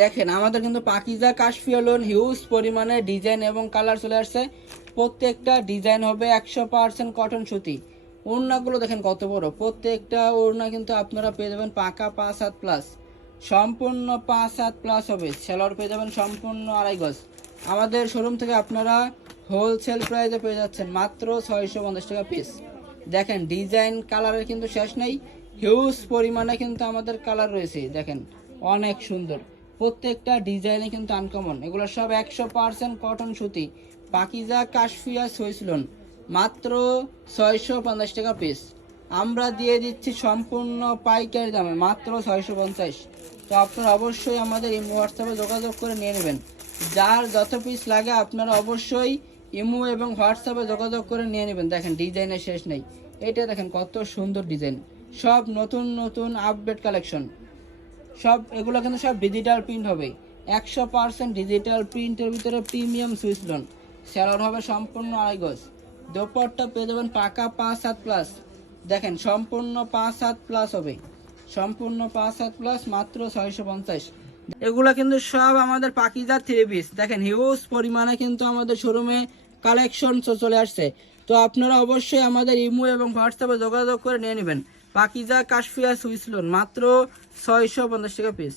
দেখেন, আমাদের কিন্তু পাকিজা কাশফিয়া লোন হিউজ পরিমাণে ডিজাইন এবং কালার চলে আসছে। প্রত্যেকটা ডিজাইন হবে একশো পার্সেন্ট কটন সুতি। ওড়নাগুলো দেখেন কত বড়। প্রত্যেকটা ওড়না কিন্তু আপনারা পেয়ে যাবেন পাকা পাঁচ হাত প্লাস সম্পূর্ণ পাঁচ হাত প্লাস হবে। সেলর পেয়ে যাবেন সম্পূর্ণ আড়াই গজ। আমাদের শোরুম থেকে আপনারা হোলসেল প্রাইসে পেয়ে যাচ্ছেন মাত্র ছয়শো পঞ্চাশ টাকা পিস দেখেন ডিজাইন কালারের কিন্তু শেষ নেই। হিউজ পরিমাণে কিন্তু আমাদের কালার রয়েছে। দেখেন, অনেক সুন্দর। প্রত্যেকটা ডিজাইনে কিন্তু আনকমন এগুলো সব একশো পার্সেন্ট কটন সুতি। পাকিজা কাশফিয়া সইসলন। মাত্র ছয়শো পঞ্চাশ টাকা পিস আমরা দিয়ে দিচ্ছি সম্পূর্ণ পাইকারি দামে, মাত্র ছয়শো পঞ্চাশ। তো আপনারা অবশ্যই আমাদের এই হোয়াটসঅ্যাপে যোগাযোগ করে নিয়ে নেবেন। যার যত পিস লাগে আপনারা অবশ্যই ইমো এবং হোয়াটসঅ্যাপে যোগাযোগ করে নিয়ে নেবেন। দেখেন ডিজাইনের শেষ নেই। এটা দেখেন কত সুন্দর ডিজাইন। সব নতুন নতুন আপডেট কালেকশন সব, এগুলো কিন্তু সব ডিজিটাল প্রিন্ট হবে। একশো পার্সেন্ট ডিজিটাল প্রিন্টের ভিতরে প্রিমিয়াম সুইচ লোন স্যালার হবে সম্পূর্ণ আড়াই গজ। দোপরটা পেয়ে যাবেন পাকা পাঁচ সাত প্লাস দেখেন, সম্পূর্ণ পাঁচ সাত প্লাস হবে। সম্পূর্ণ পাঁচ সাত প্লাস মাত্র ছয়শো পঞ্চাশ। এগুলো কিন্তু সব আমাদের পাকিজার থ্রি পিস দেখেন হিউজ পরিমাণে কিন্তু আমাদের শোরুমে কালেকশন চলে আসছে। তো আপনারা অবশ্যই আমাদের ইমো এবং হোয়াটসঅ্যাপে যোগাযোগ করে নিয়ে নেবেন। পাকিজা কাশফিয়া সুইস লোন মাত্র ছয়শো পঞ্চাশ টাকা পিস